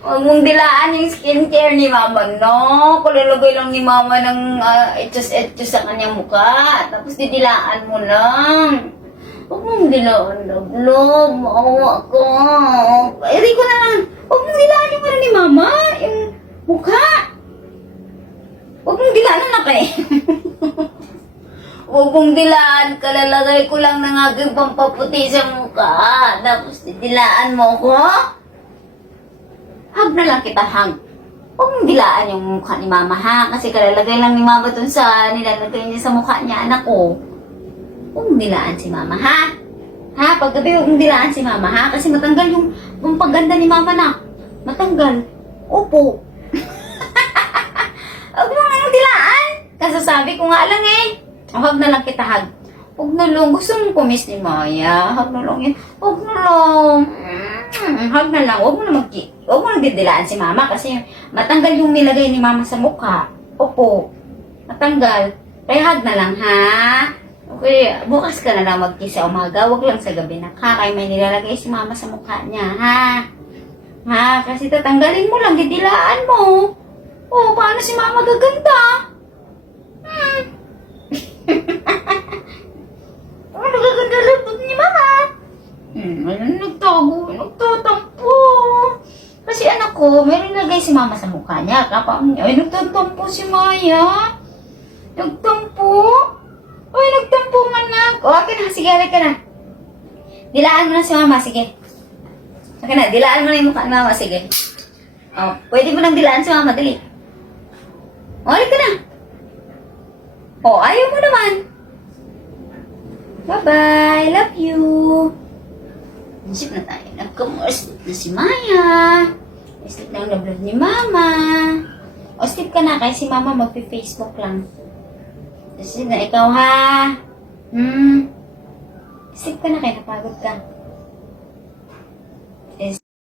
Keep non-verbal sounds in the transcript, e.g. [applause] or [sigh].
Huwag mong dilaan yung skincare ni mama, no? Kulalagay lang ni mama ng uh, etos-etos sa kanyang mukha. Tapos didilaan mo lang. Huwag mong dilaan, love, love. Maawa ka. Eh, di ko na lang. Huwag mong dilaan yung ano ni mama. Yung mukha. Huwag mong dilaan anak eh. [laughs] Huwag mong dilaan. Kalalagay ko lang ng aking pampaputi sa mukha. Tapos didilaan mo ko. Hug na lang kita, hug. Huwag dilaan yung mukha ni mama, ha? Kasi kalalagay lang ni mama dun sa nilalagay niya sa mukha niya, anak ko. Huwag dilaan si mama, ha? Ha? Paggabi, huwag dilaan si mama, ha? Kasi matanggal yung, yung pagganda ni mama na. Matanggal. Opo. [laughs] Huwag mo nga dilaan. Kasasabi ko nga lang eh. Hug na lang kita, hug. Huwag na lang. Gusto mong kumis ni Maya. Hug na lang yan. Huwag na lang. Hug na lang. Huwag mo na mag Huwag mo na didilaan si Mama kasi matanggal yung nilagay ni Mama sa mukha. Opo. Matanggal. Kaya hug na lang, ha? Okay, bukas ka na lang mag-kiss sa umaga. Huwag lang sa gabi na ka. Kaya may nilalagay si Mama sa mukha niya, ha? Ha? Kasi tatanggalin mo lang. Didilaan mo. Oh, paano si Mama gaganda? Hmm. Ano gaganda lapot ni Mama? Hmm, ano nagtago? Nagtatampo. Ko, meron nagay si Mama sa mukha niya. Kapa, ay, nagtatampo si Maya. Nagtampo? Ay, nagtampo man na. O, akin na. Sige, akin ka na. Dilaan mo na si Mama. Sige. Akin na. Dilaan mo na yung mukha ni Mama. Sige. O, pwede mo nang dilaan si Mama. Dali. O, akin ka na. O, ayaw mo naman. Bye-bye. Love you. Isip na tayo. Nagka-sleep na si Maya. Sleep na ang love ni Mama. O, sleep ka na. Kaya si Mama magpi-Facebook lang. Sleep na ikaw, ha? Hmm. Sleep ka na kaya napagod ka.